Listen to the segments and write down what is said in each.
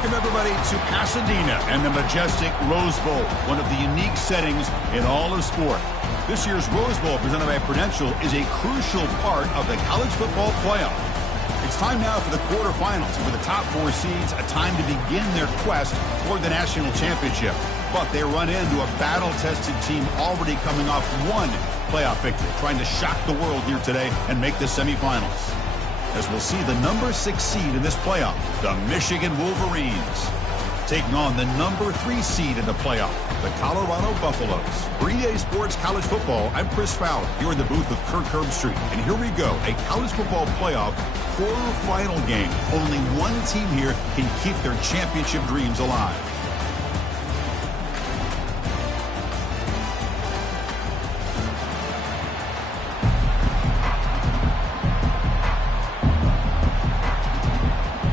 Welcome, everybody, to Pasadena and the majestic Rose Bowl, one of the unique settings in all of sport. This year's Rose Bowl, presented by Prudential, is a crucial part of the college football playoff. It's time now for the quarterfinals, and for the top 4 seeds, a time to begin their quest toward the national championship. But they run into a battle-tested team already coming off one playoff victory, trying to shock the world here today and make the semifinals. As we'll see the number 6 seed in this playoff, the Michigan Wolverines, taking on the number 3 seed in the playoff, the Colorado Buffaloes. For EA Sports College Football, I'm Chris Fowler, here in the booth with Kirk Herbstreit. And here we go, a college football playoff quarterfinal game. Only one team here can keep their championship dreams alive.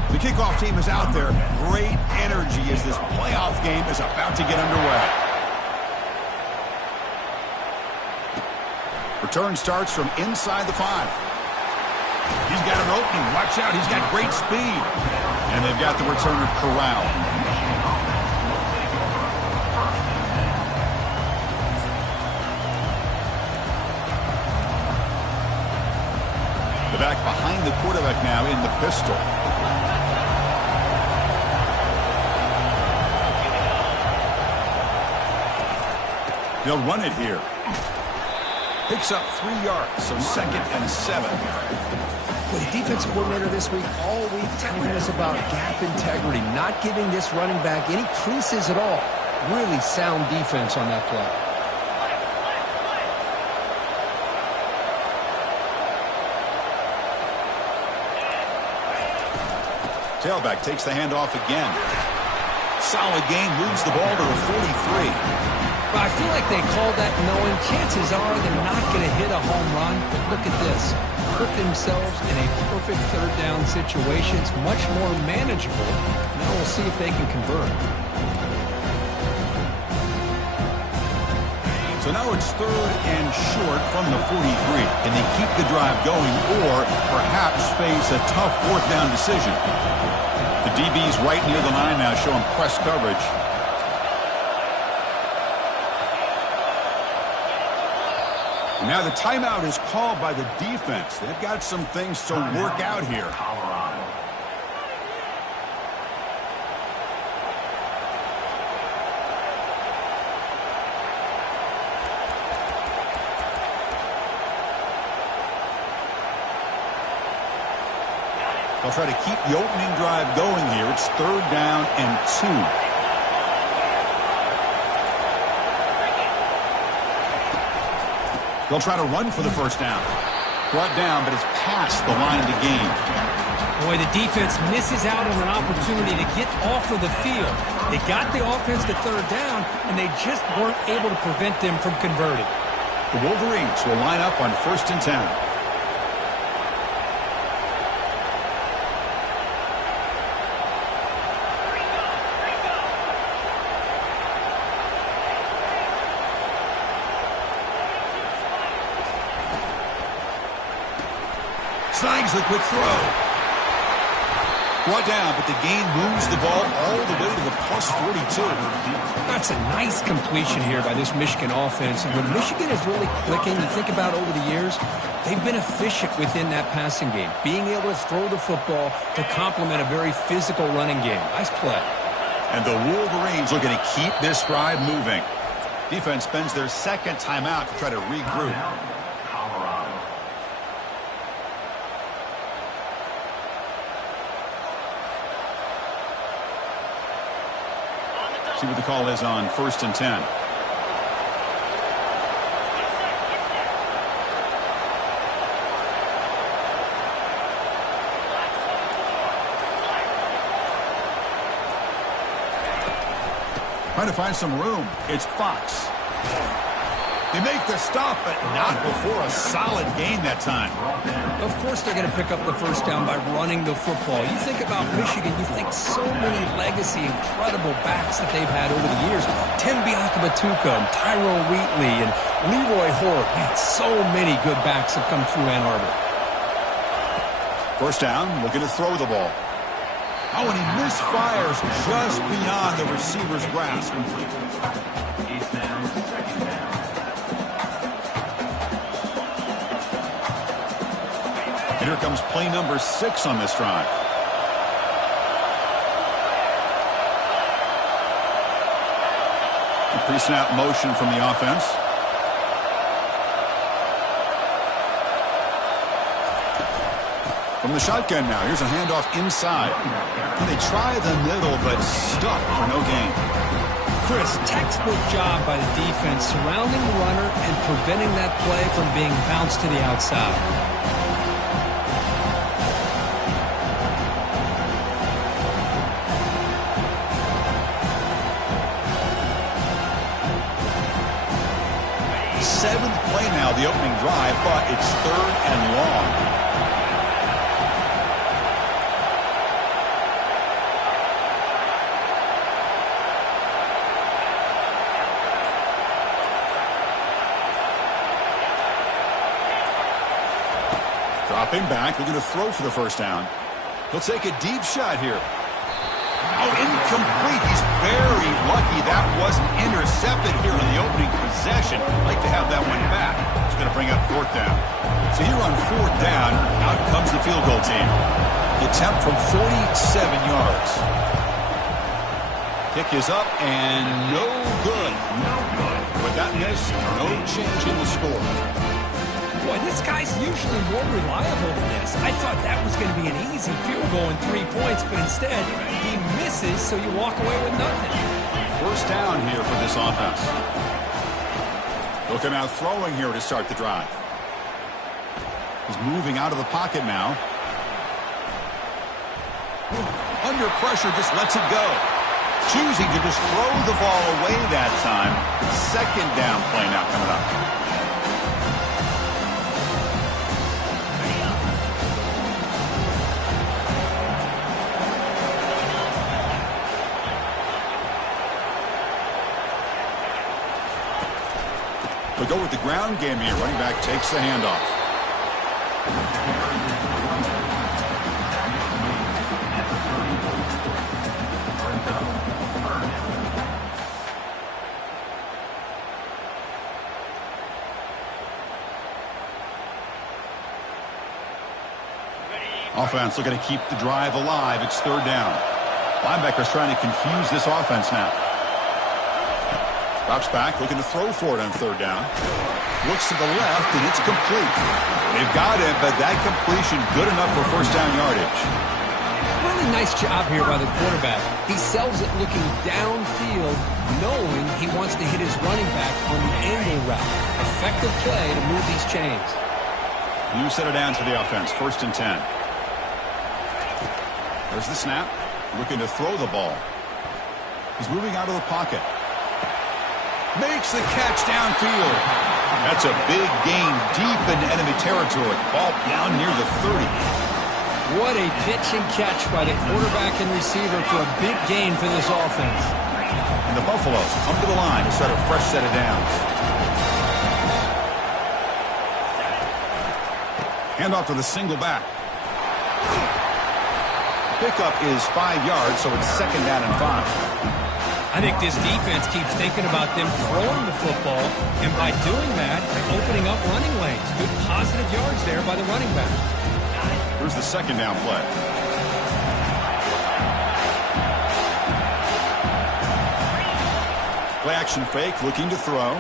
The kickoff team is out there. Great energy as this playoff game is about to get underway. Return starts from inside the 5. He's got an opening. Watch out. He's got great speed. And they've got the returner corralled. The back behind the quarterback now in the pistol. They'll run it here. Picks up 3 yards, so 2nd and 7. Well, the defensive coordinator this week, all week, telling us about gap integrity, not giving this running back any creases at all. Really sound defense on that play. Tailback takes the handoff again. Solid gain, moves the ball to the 43. Well, I feel like they called that knowing chances are they're not going to hit a home run. But look at this. Put themselves in a perfect 3rd down situation. It's much more manageable. Now we'll see if they can convert. So now it's 3rd and short from the 43. Can they keep the drive going or perhaps face a tough 4th down decision? The DB's right near the line now, showing press coverage. And now the timeout is called by the defense. They've got some things to work out here. They'll try to keep the opening drive going here. It's 3rd down and 2. They'll try to run for the 1st down. Brought down, but it's past the line to gain. Boy, the defense misses out on an opportunity to get off of the field. They got the offense to 3rd down, and they just weren't able to prevent them from converting. The Wolverines will line up on 1st and 10. Snags the quick throw. Brought down, but the gain moves the ball all the way to the plus 42. That's a nice completion here by this Michigan offense. And when Michigan is really clicking, you think about over the years, they've been efficient within that passing game, being able to throw the football to complement a very physical running game. Nice play. And the Wolverines looking to keep this drive moving. Defense spends their 2nd timeout to try to regroup. See what the call is on 1st and 10. Trying to find some room. It's Fox. They make the stop, but not before a solid gain that time. Of course they're going to pick up the 1st down by running the football. You think about Michigan, you think so many legacy, incredible backs that they've had over the years. Tim Biakabatuka, Tyrone Wheatley, and Leroy Hoare. Man, so many good backs have come through Ann Arbor. 1st down, looking to throw the ball. Oh, and he misfires just beyond the receiver's grasp. And here comes play number 6 on this drive. Pre-snap motion from the offense. From the shotgun now, here's a handoff inside. And they try the middle, but stuck for no gain. Chris, textbook job by the defense surrounding the runner and preventing that play from being bounced to the outside. Seventh play now, the opening drive, but it's 3rd and long. Dropping back, looking to throw for the first down. He'll take a deep shot here. Oh, incomplete. He's very lucky that wasn't intercepted here in the opening possession. Like to have that one back. It's going to bring up 4th down. So here on 4th down, out comes the field goal team. The attempt from 47 yards. Kick is up and no good. With that miss, no change in the score. Boy, this guy's usually more reliable than this. I thought that was going to be an easy field goal and 3 points, but instead, he misses, so you walk away with nothing. First down here for this offense. Looking out throwing here to start the drive. He's moving out of the pocket now. Under pressure, just lets it go. Choosing to just throw the ball away that time. 2nd down play now coming up. We go with the ground game here. Running back takes the handoff. Offense looking to keep the drive alive. It's 3rd down. Linebackers trying to confuse this offense now. Drops back, looking to throw for it on 3rd down. Looks to the left, and it's complete. They've got it, but that completion good enough for 1st down yardage. Really nice job here by the quarterback. He sells it looking downfield, knowing he wants to hit his running back on the angle route. Effective play to move these chains. You set it down to the offense, 1st and 10. There's the snap, looking to throw the ball. He's moving out of the pocket. Makes the catch downfield. That's a big gain deep into enemy territory. Ball down near the 30. What a pitch and catch by the quarterback and receiver for a big gain for this offense. And the Buffaloes come to the line to start a fresh set of downs. Handoff to the single back. Pickup is 5 yards, so it's 2nd down and 5. I think this defense keeps thinking about them throwing the football, and by doing that, opening up running lanes. Good positive yards there by the running back. Here's the 2nd down play. Play action fake, looking to throw.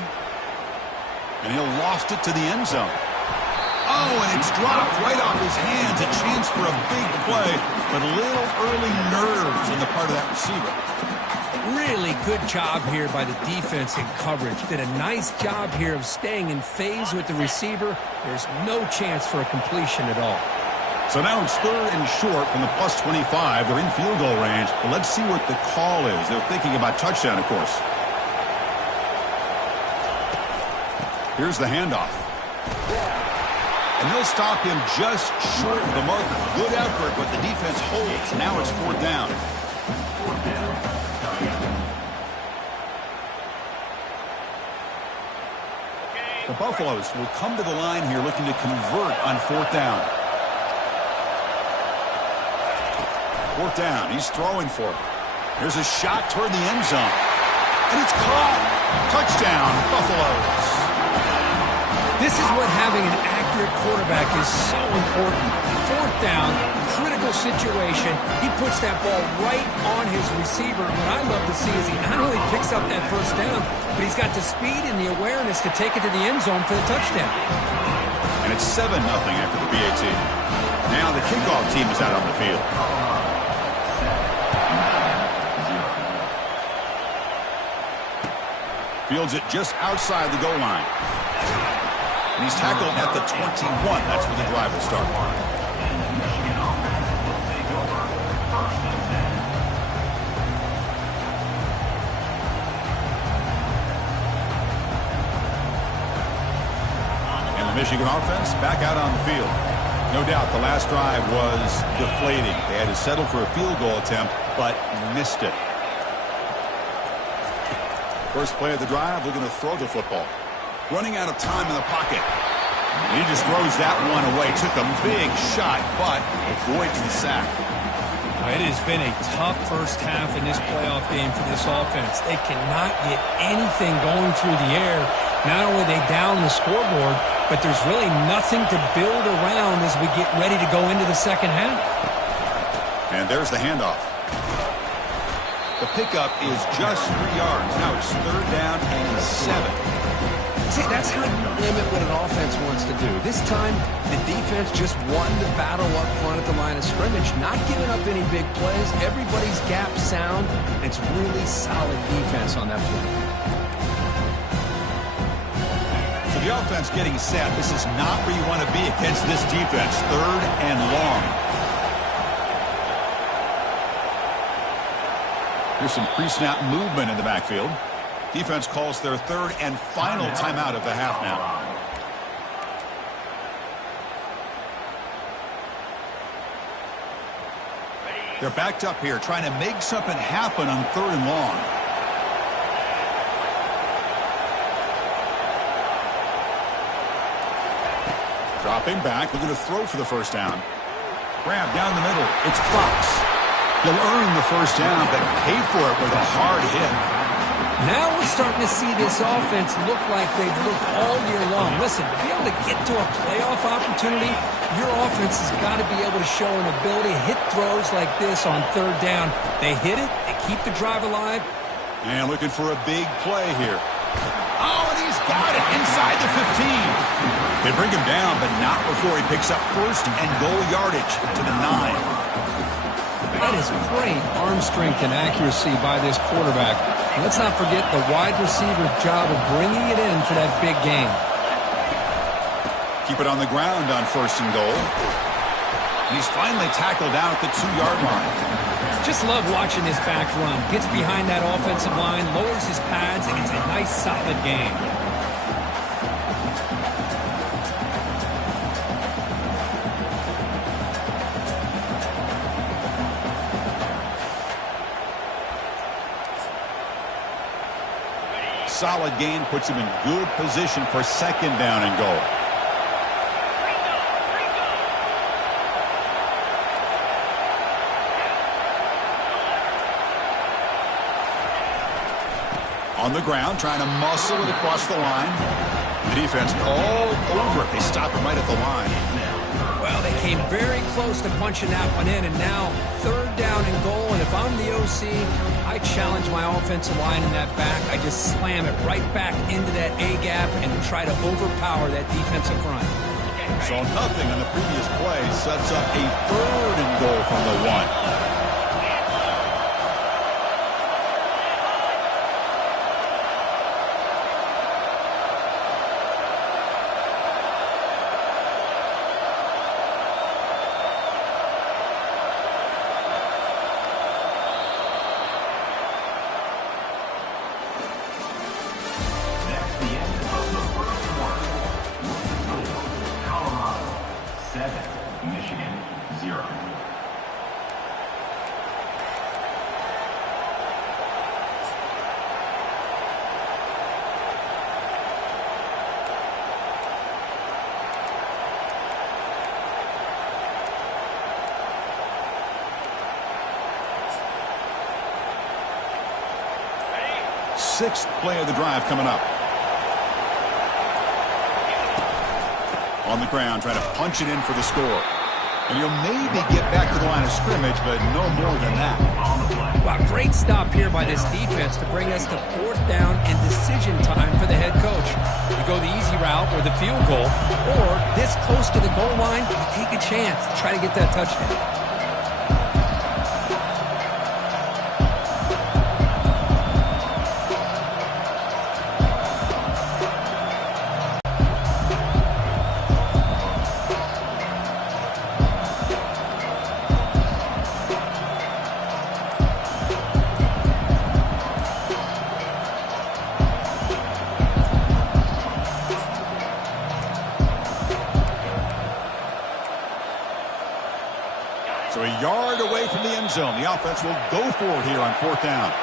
And he'll lost it to the end zone. Oh, and it's dropped right off his hands. A chance for a big play, but a little early nerves on the part of that receiver. Really good job here by the defense in coverage. Did a nice job here of staying in phase with the receiver. There's no chance for a completion at all. So now it's 3rd and short from the plus 25. They're in field goal range. But let's see what the call is. They're thinking about touchdown, of course. Here's the handoff. And they'll stop him just short of the marker. Good effort, but the defense holds. Now it's 4th down. The Buffaloes will come to the line here looking to convert on 4th down. 4th down. He's throwing for it. Here's a shot toward the end zone. And it's caught. Touchdown, Buffaloes. This is what having an accurate quarterback is so important. 4th down, critical situation. He puts that ball right on his receiver. What I love to see is he not only picks up that 1st down, but he's got the speed and the awareness to take it to the end zone for the touchdown. And it's 7-0 after the PAT. Now the kickoff team is out on the field. Fields it just outside the goal line. And he's tackled at the 21. That's where the drive will start. And the Michigan offense back out on the field. No doubt the last drive was deflating. They had to settle for a field goal attempt, but missed it. First play of the drive, we're going to throw the football. Running out of time in the pocket. He just throws that one away. Took a big shot, but avoids the sack. It has been a tough first half in this playoff game for this offense. They cannot get anything going through the air. Not only are they down the scoreboard, but there's really nothing to build around as we get ready to go into the second half. And there's the handoff. The pickup is just 3 yards. Now it's 3rd down and 7. See, that's how you limit what an offense wants to do. This time, the defense just won the battle up front at the line of scrimmage, not giving up any big plays. Everybody's gap sound. It's really solid defense on that play. So the offense getting set. This is not where you want to be against this defense. 3rd and long. Here's some pre-snap movement in the backfield. Defense calls their 3rd and final timeout of the half now. They're backed up here trying to make something happen on 3rd and long. Dropping back, looking to throw for the 1st down. Grab down the middle. It's Fox. He'll earn the 1st down, but pay for it with a hard hit. Now we're starting to see this offense look like they've looked all year long. Listen, to be able to get to a playoff opportunity, your offense has got to be able to show an ability to hit throws like this on 3rd down. They hit it, they keep the drive alive. And looking for a big play here. Oh, and he's got it inside the 15. They bring him down, but not before he picks up 1st and goal yardage to the 9. That is great arm strength and accuracy by this quarterback. Let's not forget the wide receiver's job of bringing it in for that big game. Keep it on the ground on 1st and goal. And he's finally tackled down at the 2-yard line. Just love watching this back run. Gets behind that offensive line, lowers his pads, and it's a nice, solid game. Solid gain puts him in good position for 2nd down and goal. On the ground, trying to muscle it across the line. The defense all over it. They stop him right at the line. Well, they came very close to punching that one in, and now 3rd down and goal. And if I'm the OC, I challenge my offensive line in that back. I just slam it right back into that A-gap and try to overpower that defensive front. So nothing on the previous play sets up a 3rd and goal from the 1. sixth play of the drive coming up. On the ground, trying to punch it in for the score. And you'll maybe get back to the line of scrimmage, but no more than that. Wow, great stop here by this defense to bring us to fourth down and decision time for the head coach. You go the easy route or the field goal, or this close to the goal line, you take a chance to try to get that touchdown. So a yard away from the end zone. The offense will go for it here on fourth down.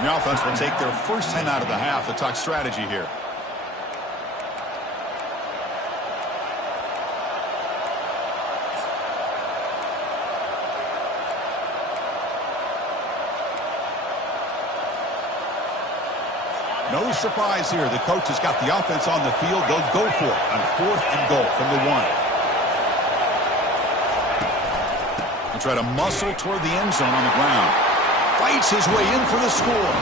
The offense will take their first 10 out of the half to talk strategy here. No surprise here. The coach has got the offense on the field. They'll go for it on fourth and goal from the 1. Try to muscle toward the end zone on the ground. Fights his way in for the score.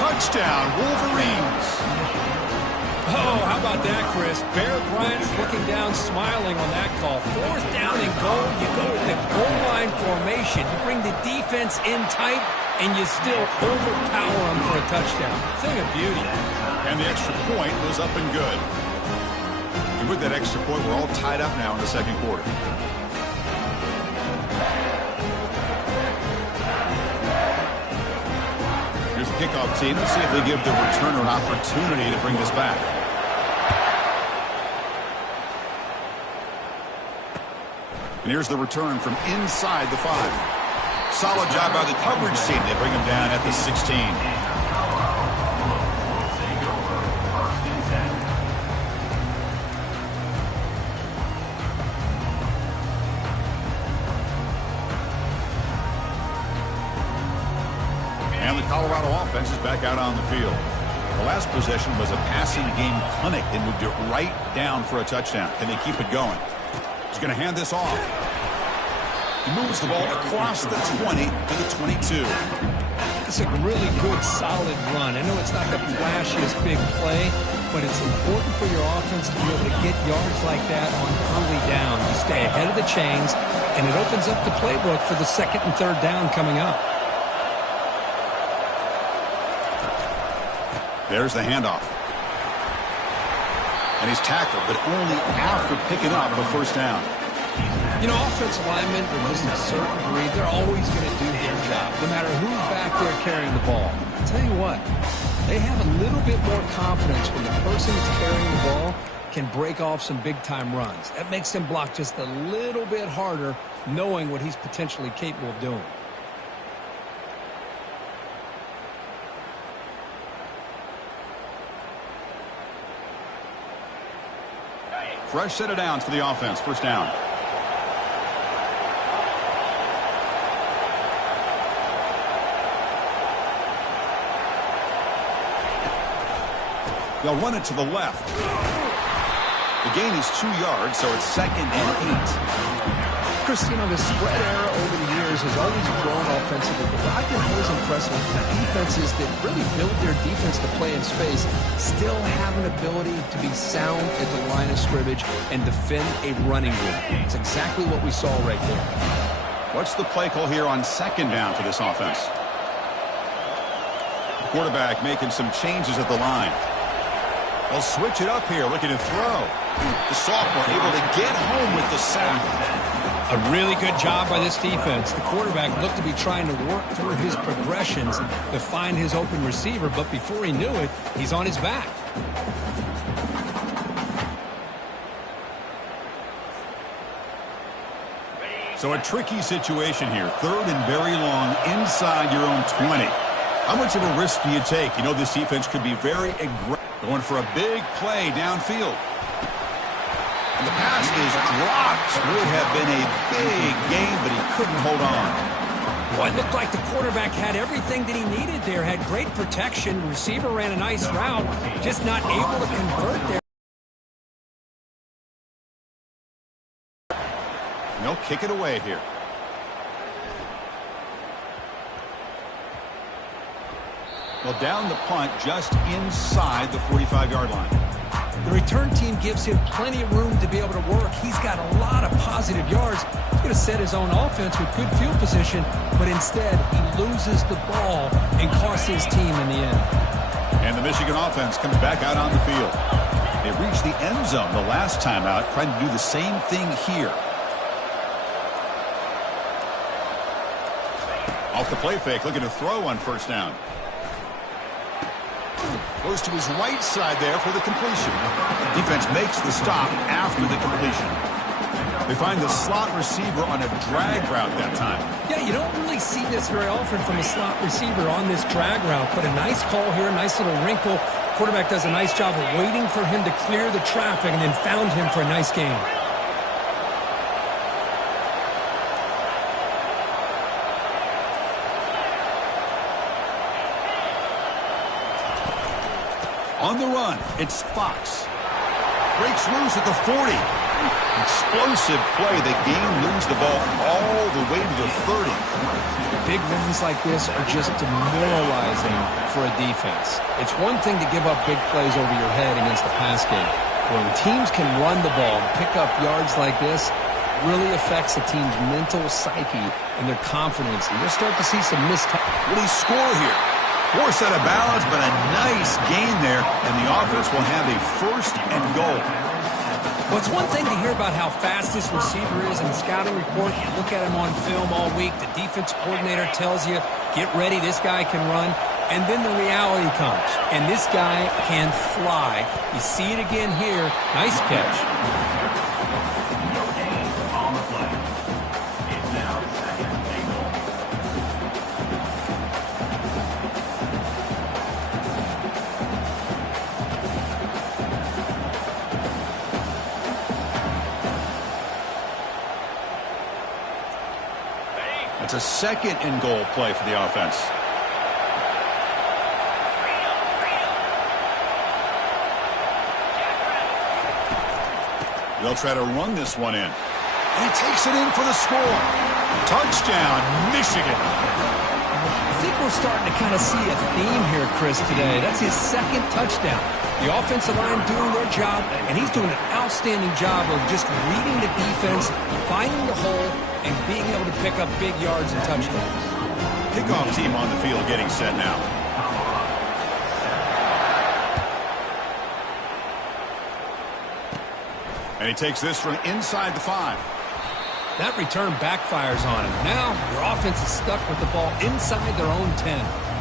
Touchdown, Wolverines. Oh, how about that, Chris? Bear Bryant's looking down, smiling on that call. Fourth down and goal. You go with the goal line formation. You bring the defense in tight, and you still overpower them for a touchdown. Thing of beauty. And the extra point was up and good. And with that extra point, we're all tied up now in the second quarter. Kickoff team. Let's see if they give the returner an opportunity to bring this back. And here's the return from inside the 5. Solid job by the coverage team. They bring him down at the 16. Colorado offense is back out on the field. The last possession was a passing game clinic. They moved it right down for a touchdown. Can they keep it going? He's going to hand this off. He moves the ball across the 20 to the 22. It's a really good, solid run. I know it's not the flashiest big play, but it's important for your offense to be able to get yards like that on early down. You stay ahead of the chains, and it opens up the playbook for the second and third down coming up. There's the handoff. And he's tackled, but only after picking up a first down. You know, offensive linemen, to just a certain degree, they're always going to do their job, no matter who's back there carrying the ball. I'll tell you what, they have a little bit more confidence when the person that's carrying the ball can break off some big-time runs. That makes them block just a little bit harder, knowing what he's potentially capable of doing. Fresh set of downs for the offense. First down. They'll run it to the left. The gain is 2 yards, so it's 2nd and 8. Chris, you know, the spread era over the years has always grown offensively, but I've been always impressed with the defenses that really build their defense to play in space, still have an ability to be sound at the line of scrimmage and defend a running game. It's exactly what we saw right there. What's the play call here on 2nd down for this offense? The quarterback making some changes at the line. They'll switch it up here, looking to throw. The sophomore able to get home with the sack. A really good job by this defense. The quarterback looked to be trying to work through his progressions to find his open receiver, but before he knew it, he's on his back. So a tricky situation here. 3rd and very long inside your own 20. How much of a risk do you take? You know this defense could be very aggressive. Going for a big play downfield. And the pass is dropped. Would have been a big gain, but he couldn't hold on. Well, it looked like the quarterback had everything that he needed there. Had great protection. Receiver ran a nice route. Just not able to convert there. They'll kick it away here. Well, down the punt just inside the 45-yard line. The return team gives him plenty of room to be able to work. He's got a lot of positive yards. He's going to set his own offense with good field position, but instead he loses the ball and costs his team in the end. And the Michigan offense comes back out on the field. They reached the end zone the last time out, trying to do the same thing here. Off the play fake, looking to throw on first down. Goes to his right side there for the completion. Defense makes the stop after the completion. They find the slot receiver on a drag route that time. Yeah, you don't really see this very often from a slot receiver on this drag route. But a nice call here, a nice little wrinkle. Quarterback does a nice job of waiting for him to clear the traffic and then found him for a nice gain. On the run, it's Fox. Breaks loose at the 40. Explosive play. The game moves the ball all the way to the 30. Big runs like this are just demoralizing for a defense. It's one thing to give up big plays over your head against the pass game. When teams can run the ball and pick up yards like this, really affects the team's mental psyche and their confidence. And you'll start to see some missed. Will he score here? Forced out of balance, but a nice gain there, and the offense will have a first and goal. Well, it's one thing to hear about how fast this receiver is in the scouting report. You look at him on film all week. The defense coordinator tells you, get ready, this guy can run. And then the reality comes, and this guy can fly. You see it again here. Nice catch. It's a second and goal play for the offense. They'll try to run this one in. And he takes it in for the score. Touchdown, Michigan. I think we're starting to kind of see a theme here, Chris, today. That's his second touchdown. The offensive line doing their job, and he's doing an outstanding job of just reading the defense, finding the hole, and being able to pick up big yards and touchdowns. Kickoff team on the field getting set now. And he takes this from inside the 5. That return backfires on him. Now your offense is stuck with the ball inside their own 10.